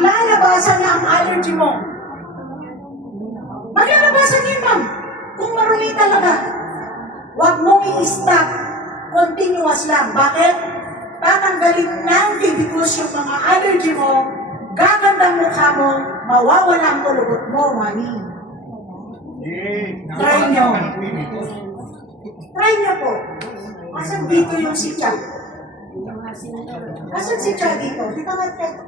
maglalabasan na ang allergy mo. Maglalabasan yun, ma'am. Kung marumi talaga, huwag mong i-stop. Continuous lang. Bakit? Tatanggalin ng tibicus yung mga allergy mo, gaganda ang mukha mo, mawawala ang tulugot mo, mami. Try nyo. Try nyo po. Asan dito yung si Cha? Asan si Cha dito? Dito nga kayo.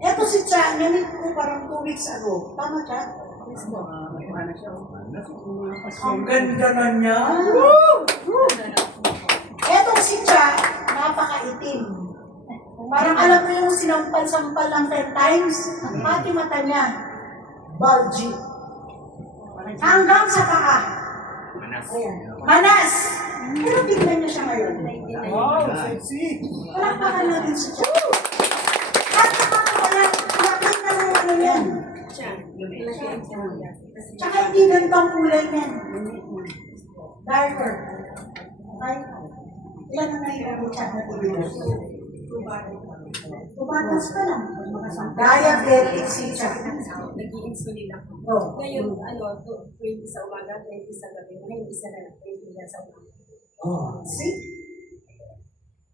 Eto si Cha, namit ko parang 2 weeks ago. Tama, Cha? Ang ganda na niya. Etong si Cha, napakaitim. Parang alam mo yung sinampal-sampal ng 10 times, pati mata niya, bulgy. Hanggang sa paa. Ayan. Manas! Pero tignan niya siya ngayon. Wow, sexy! Palakpakan natin si Cha. At nakakawala, nakit na ng ano yan. Tsaka hindi ganito ang kulay niyan. Darker. Okay? Ilan na nailan mo Cha na tignan? 2 bottles ka lang. Diabetic si Cha. Nag-i-insulin ako. Oh. Ngayon, 20 sa umaga, 20 sa gabi. Ngayon, isa na lang, 20 na sa umaga. Oh, see?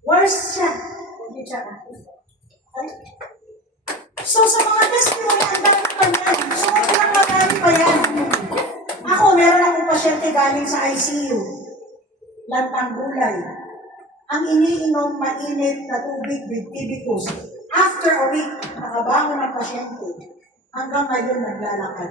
Worse siya. Hindi siya. Okay? So, sa mga testimony, ang dami pa yan. So, sobrang marami pa yan. Ako, meron akong pasyente galing sa ICU. Lantang gulay. Ang iniinom mainit na tubig with tibicus. After a week, nakabangon ang pasyente. Hanggang ngayon, naglalakad.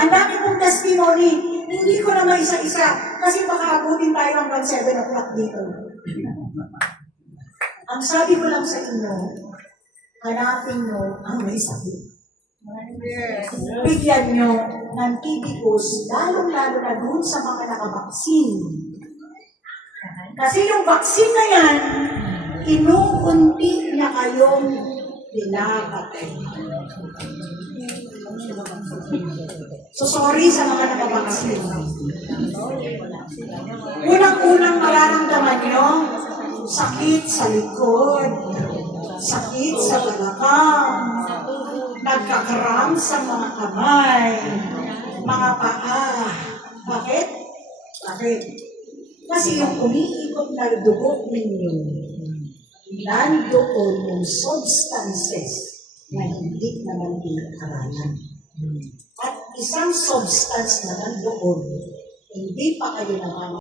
Ang dami pong testimony. Hindi ko na may isa-isa. Kasi baka abutin tayo hanggang 7 o'clock dito. Ang sabi ko lang sa inyo, hanapin nyo ang may sakit. Bigyan nyo ng tibicus, lalong-lalo na dun sa mga nakabaksin. Kasi yung vaccine na yan, inuunti na kayong pinapatay. So sorry sa mga nakabaksin. Unang-unang mararamdaman nyo, sakit sa likod, sakit sa balakang, nagkakaram sa mga kamay, mga paa. Bakit? Bakit? Kasi yung umiikot na dugo ninyo, nandoon yung substances na hindi naman pinag-aralan. At isang substance na nandoon, hindi pa kayo naman